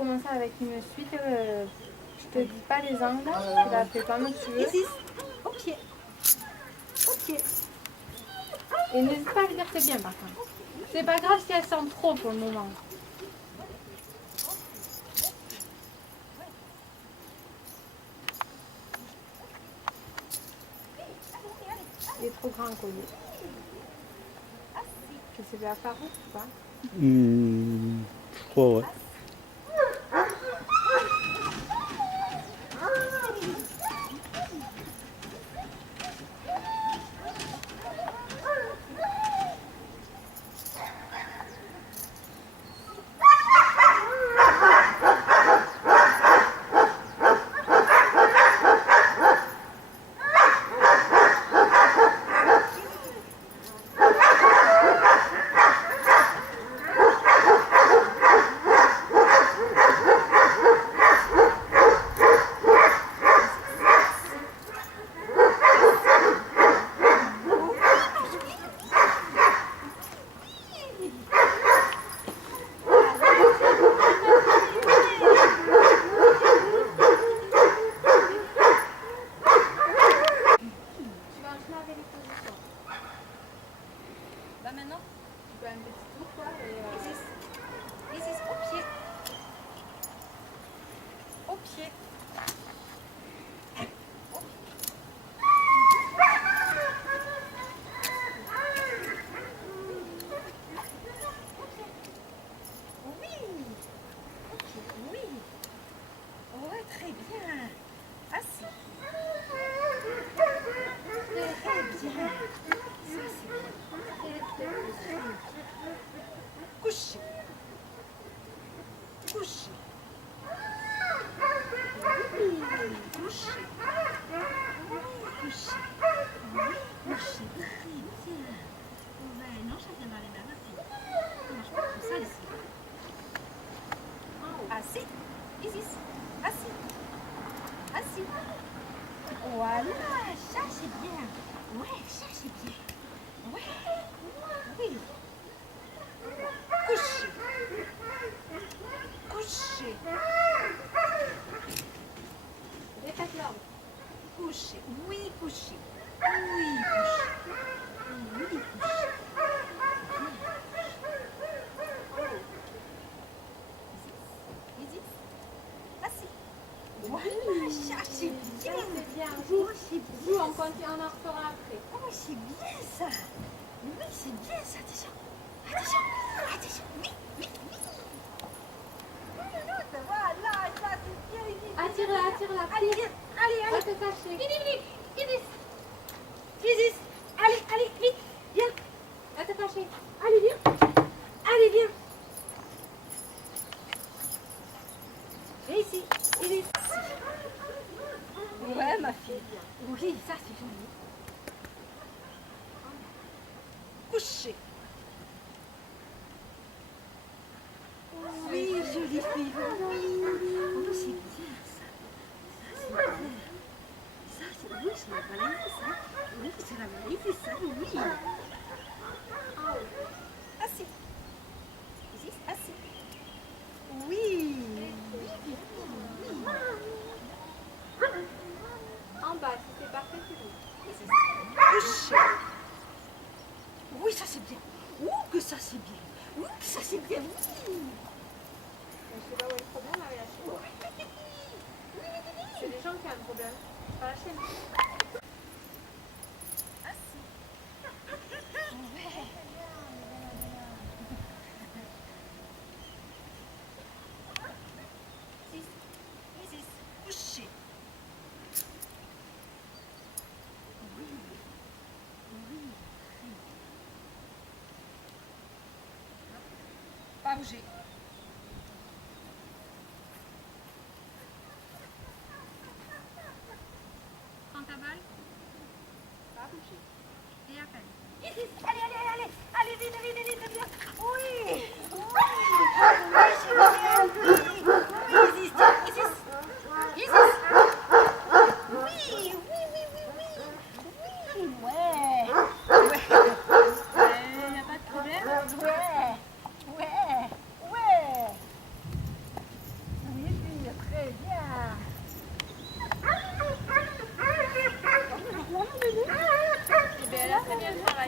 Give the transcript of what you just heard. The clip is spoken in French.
commencer avec une suite. Je te dis pas les angles, tu la fais comme tu veux. Ici, au pied. Au pied. Et n'hésite pas à dire c'est bien par contre. C'est pas grave si elle sent trop pour le moment. Il est trop grand le collier. Je sais pas faire ou pas. Je crois, ouais. Là maintenant, Tu peux un petit tour quoi. Isis, au pied. Au pied. Oui. Ouais, très bien. Assis. Très bien. Ça, c'est bien. Couché. Couché. Oui, couché. Couché. Oui, couché. Très bien. Ouais, non, ça vient dans les mains. Ça marche pas comme ça ici. Assis. Isis. Assis. Assis. Voilà, ça c'est bien. Ouais, ça c'est bien. Ouais. Oui. Couché. Couché. Répète-le. Couché. Oui, couché. Oui, couché. Oui, couché. Isis. Assis. Voilà, ça c'est bien. C'est bien. Oh, c'est Joue, bien. on continue, on en refera après. Oh, c'est bien ça. Oui, c'est bien ça. Attention. Attention. Attention. Oui, oui, oui. Voilà, ça c'est bien. Attire-la, attire-la. Allez, viens. Allez, Va allez. te cacher. Vite. Isis. Allez, vite. Viens. Va te cacher. Allez, viens. Allez, viens. Viens ici. Isis. Ouais, ma fille. Oui, ça c'est joli. Couché. Oui, jolie fille. Oh, c'est bien ça. Ça, c'est bien. Ça, c'est... Oui, c'est la valise, ça. Oui, c'est la valise, ça, oui. Assis. Ici, assis. Oui. En bas, si c'est parfait, c'est bon. Couché. Oui, ça c'est bien. Ouh, que ça c'est bien. Ouh, que ça c'est bien. Oui. Je sais pas où est le problème avec la chaîne. C'est les gens qui ont un problème. Pas la chaîne. Assis. Ouais. Isis, couché. Oui. Pas bouger. Prends ta balle. Pas bouger. Et à peine. Isis, allez, vite, viens. Oui. Oui, c'est bien.